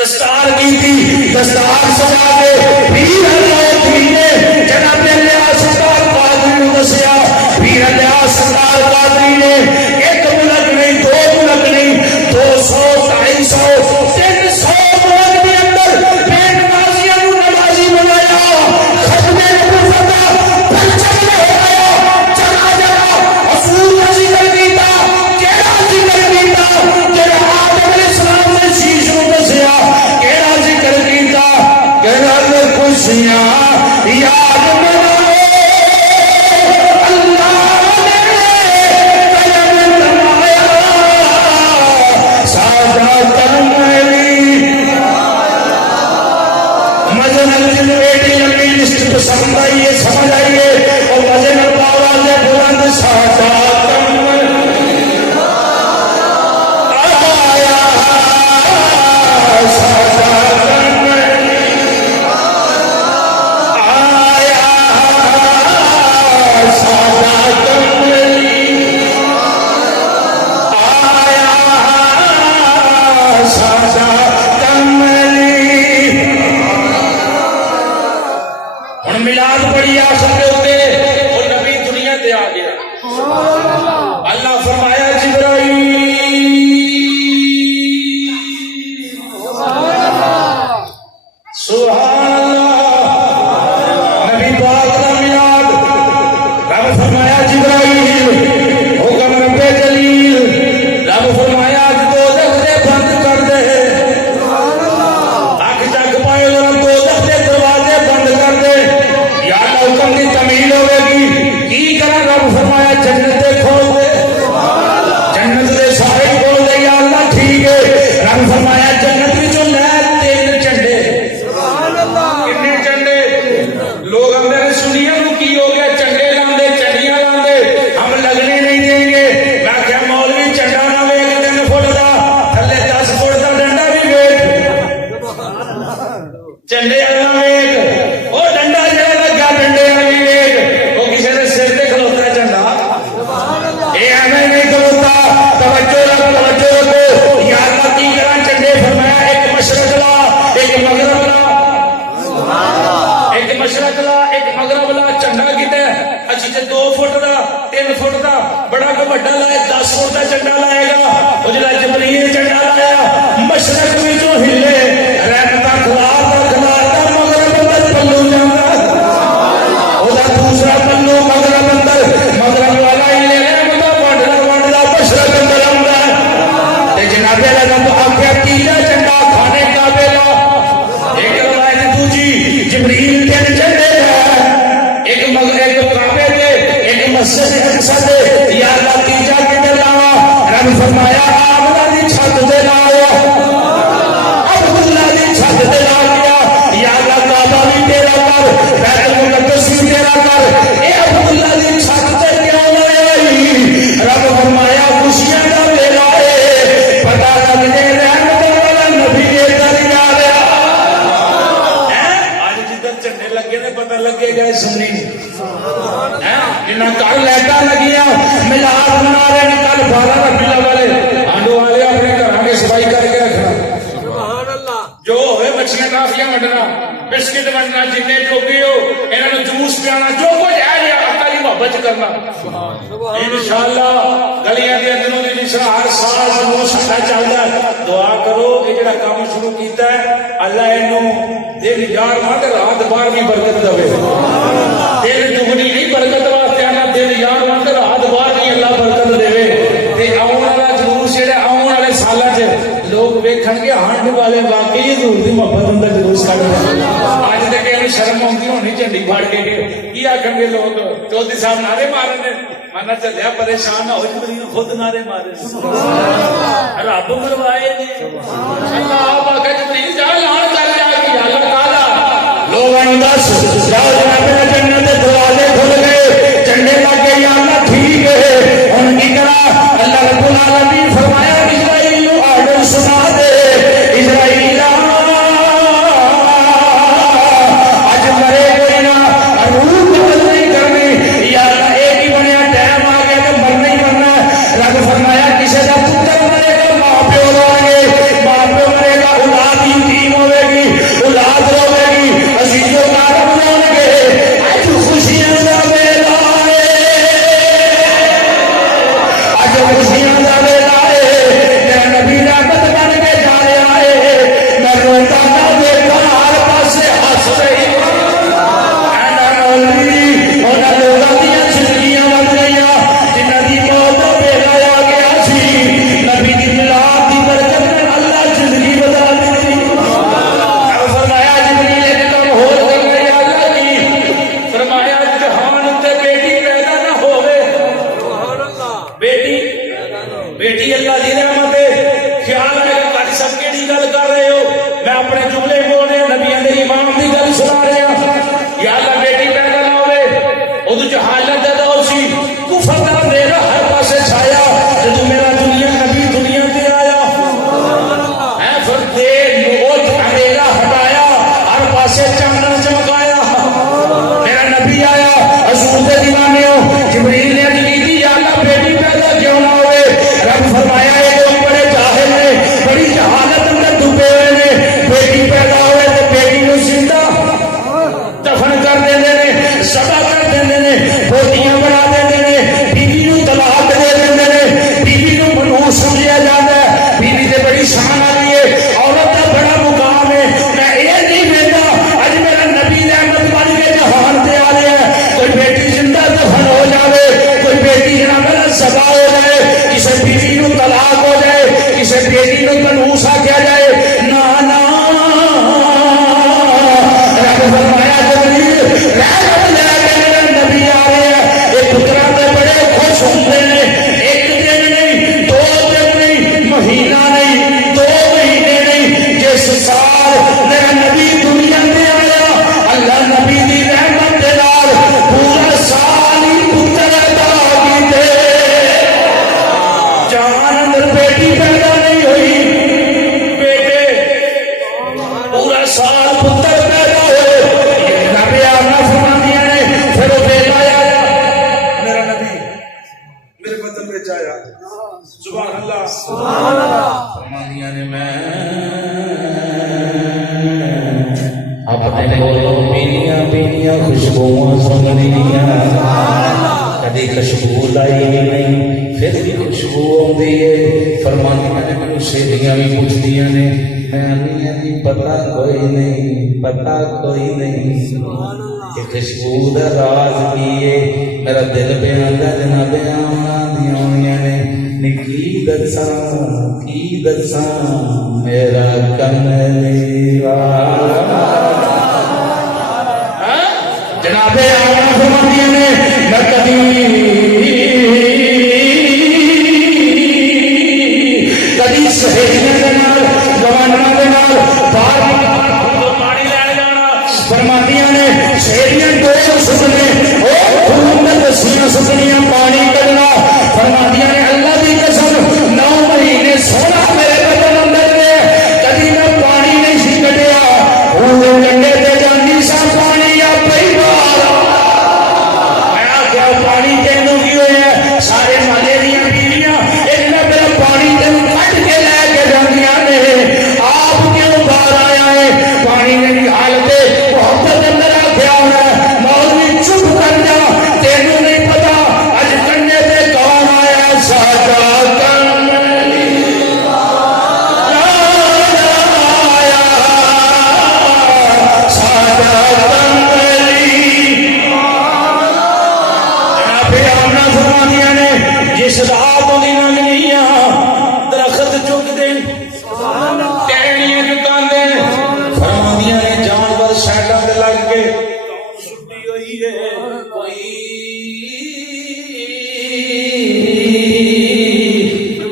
دستار کی تھی دستار سجا کے پیر علاؤدین نے جناب الیاس اتار قادری نو دسیا پیر الیاس اتار قادری نے ایک ملک نہیں دو ملک نہیں 200 250 300 ملک کے اندر بے نمازیاں نو نمازی بنایا ختم نبوت دا پرچم لہرایا چلا جلا حضور کا ذکر کیتا کیڑا ذکر کیتا جڑا آدم علیہ السلام نے شیش نو دسیا کیڑا ذکر کیتا کیڑا خوشیاں یاد مناؤ اللہ نے قلم تمایا سادہ ترملی مزن الجن بیٹی لمبی لسٹ پسند آئیے سمجھ آئیے اور مزن الباواز بلند سادہ ترملی آیا سادہ ترملی آیا سادہ ترملی آیا سادہ ترملی ہن میلاد پڑھی آخر دے اوتے او نبی دنیا تے آ گیا اللہ فرمایا جبرائیل سبحان اللہ نبی پاک کا میلاد رب فرمایا جبرائیل حکم رب جلیل رب فرمایا دوزخ دے بند کر دے اک جگ پائے دوزخ دے دروازے بند کر دے یا اللہ حکم دی تمیل ہوے گی کی کرا رب فرمایا جنت دے کھول دے جنت دے سارے کھول دے یا اللہ ٹھیک ہے رب فرمایا جنت وچوں لے 3 چنڈے کتنے چنڈے لوگ اندر سنیا نو کی ہو گیا چنڈے لاندے چنڈیاں لاندے ہم لگنے نہیں دیں گے میں کیا مولوی چنڈا نہ ویک 3 فٹ دا تھلے 10 فٹ دا ڈنڈا بھی ویک چنڈے والا ویک او ڈنڈا جڑا لگا ڈنڈے والا بھی ویک او کسی نے سر تے کھلوتا چنڈا اے ایویں نہیں کھلوتا توجہ رکھو یا اللہ کی کرا چنڈے فرمایا ایک مشرق لا ایک مغرب لا ایک مشرق لا ایک مغرب لا چنڈا کیتا ہے اچھی تے 2 فٹ دا 3 فٹ دا بڑا کو بڑا لائے 10 فٹ دا چنڈا لائے گا او جڑا جبرائیل چنڈا لایا مشرق وچوں فرمایا آمنہ دی چھت دے لایا عبداللہ دی چھت دے لا گیا یا اللہ کعبہ بھی تیرا کر بیت المقدس بھی تیرا کر اے عبداللہ دی چھت دے کیوں لائے رب فرمایا خوشیاں دا ویلا ہے پتہ لگ جائے رحمت والا نبی ادھر ہی آ رہا آج جدھر جھنڈے لگے نے پتہ لگے گا سنی جنہیں کل لائٹاں لگیاں ملاد منا رہے ہیں کل 12 ربیع الاول آنڈو والے اپنے گھراں کی صفائی کر کے رکھنا سبحان اللہ جو ہوئے مچھلیاں کافیاں وڈنا بسکٹ وڈنا جن چوکی ہو انہوں نے جوس پیانا جو کچھ ہے یہ آقا کی محبت کرنا انشاءاللہ گلیاں دے اندروں دی جس طرح ہر سال جلوس ساڈا چلدا ہے دعا کرو یہ جڑا کام شروع کیتا ہے اللہ اینو دن یار مت رات بار بھی برکت دے دل دگنی نہیں برکت واسطے آنا دل یار مت رات بار بھی اللہ برکت دے تے آਉਣ والا جلوس جڑا آਉਣ والے سالاں چ لوگ ویکھن گے ہانڈ والے واقعی حضور دی محبت دا جلوس کڈ رہے اج تے کہ شرم آندی ہونی جھنڈی پھاڑ کے کی آکھن گے لوگ چودھری صاحب نعرے مارن دے مانا چلیا پریشان نہ ہو جبریل خود نعرے مارے رب مروائے نے اللہ آپ آکھے جبریل جا لان کر جا کہ اللہ تعالی لوگوں دس جاؤ جناب جنت دے دروازے کھل گئے جھنڈے لگ گئے یا اللہ ٹھیک ہے ہن کی کرا اللہ رب العالمین فرمایا اسرائیل نو آرڈر سنا دے اسرائیل اج مرے کوئی نہ روح قتل نہیں کرنی یا اللہ ایک ہی بنیا ٹائم آ گیا تو مرنا ہی مرنا رب فرمایا کسی کا پتر مرے گا ماں پیو روئیں گے ماں پیو مرے گا اولاد یتیم ہوے گی اولاد روے گی عزیزوں کارم جان گے اج خوشیاں دا ویلا ہے اج خوشیاں دا ویلا ہے میرا نبی رحمت بن کے جا رہا ہے میں روتا نہ دیکھا ہر پاسے ہس رہی اینا مولوی انہاں لوگاں دیاں زندگیاں بن گئیاں جنہاں دی موت دا ویلا آ گیا سی نبی دی ملاد دی برکت نال اللہ زندگی بدل دتی فرمایا جبریل ایک کم ہور کر لے اللہ کی فرمایا جہان تے بیٹی پیدا نہ ہوے سبحان اللہ بیٹی بیٹی اللہ دی رحمت ہے خیال ہے کہ سب کیڑی گل کر رہے ہو میں اپنے جملے بول رہا نبیوں دے امام دی گل سنا رہا یا اللہ بیٹی پیدا نہ ہوے اودو جہالت دا دور سی کفر دا اندھیرا ہر پاسے چھایا جدوں میرا دنیا نبی دنیا تے آیا ہے پھر دے لوٹ اندھیرا ہٹایا ہر پاسے چاندنا چمکایا میرا نبی آیا حضور دے دیوانے ہو جبریل نے عرض کی یا اللہ بیٹی پیدا کیوں نہ ہوئے رب فرمایا یہ لوگ بڑے جاہل نے بڑی جہالت اندر ڈوبے ہوئے نے بیٹی پیدا ہوئے تو بیٹی کو زندہ دفن کر دیندے نے ذبح کر دیندے نے بوٹیاں بنا دیندے نے بیوی نو طلاق دے دیندے نے بیوی نو منحوس سمجھیا جاتا ہے بیوی تے بڑی شان والی ہے عورت دا بڑا مقام ہے میں یہ نہیں کہتا اج میرا نبی رحمت بن کے جہان تے آ رہا ہے کوئی بیٹی زندہ دفن ہو جاوے کوئی بیٹی جناب ذبح ہو جائے کسی بیوی نو طلاق ہو جائے کسی بیٹی نو منحوس آکھیا جائے نہ نہ رب فرمایا جبریل رحمت لے کے میرا نبی آ رہے ہیں یہ پتراں تے بڑے خوش ہوندے نے ایک دن نہیں دو دن نہیں مہینہ نہیں 2 مہینے نہیں جس سال میرا نبی دنیا تے آیا اللہ نبی دی رحمت دے نال پورا سال ہی پتر عطا کیتے جان اندر بیٹی پیدا نہیں ہوئی بیٹے پورا سال پتر پیدا ہوئے یہ جناب آمنہ فرماندیاں نے پھر وہ بیٹا آیا میرا نبی میرے بدن میں آیا سبحان اللہ فرماندیاں نے میں اپنے کولوں میریاں بیڑیاں خوشبوواں سننیاں کدی خوشبو لائی نہیں پھر بھی خوشبو آتی ہے فرماندیاں نے مینوں سہیلیاں بھی پوچھدیاں نے میں پتہ کوئی نہیں پتہ کوئی نہیں کہ خوشبو دا راز کی ہے میرا دل پہ آندا جناب آمنہ دیاں ہوئیاں نے کی دساں میرا کملی والا جناب آمنہ فرماندیاں نے میں کبھی کدی سہیلیاں دے نال گوانڈیاں دے نال باہر پانی لین جانا فرماندیاں نے سہیلیاں دو سکنے او خون دے دسیاں سکنیاں پانی کڈنا فرماندیاں نے اللہ دی قسم 9 مہینے سونا میرے بدن اندر نے کدی میں پانی نہیں سی کڈیا خون دے کنڈے تے جاندی سا پانی آپ ہی باہر پانی تینوں کی ہوئے ہیں سارے مالے دیا بیویاں ایک نہ میرا پانی تینوں کٹ کے لے کے جاندیاں نے آپ کیوں باہر آیا ہے پانی میری حالت محبت اندر آ گیا ہے مولوی چپ کر جا تینوں نہیں پتا اج کنڈے پہ کون آیا ساجا جس رات لنگنی درخت چک دیں ٹہنیاں چکان دیں فرماندیاں نے جانور سائڈاں تے لگ کے چھٹی ہوئی ہے کوئی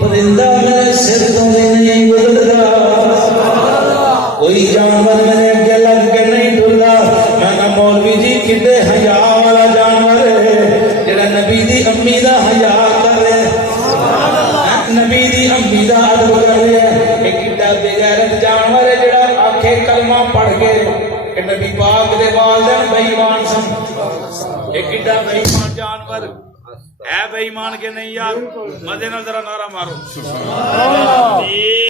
پرندہ میرے سر تو نہیں گزرتا کوئی جانور میرے اگے لگ کے نہیں ڈردا میں کہا مولوی جی کڈے حیا والا جانور ہے جڑا نبی دی امی دا حیا نبی دی امی دا ادب کر رہے ہیں ایک کڈا بے غیرت جانور ہے جڑا آکھے کلمہ پڑھ کے کہ نبی پاک دے والدین بے ایمان سن ایک کڈا بے ایمان جانور ہے بے ایمان کے نہیں یار مزے نال ذرا نعرہ مارو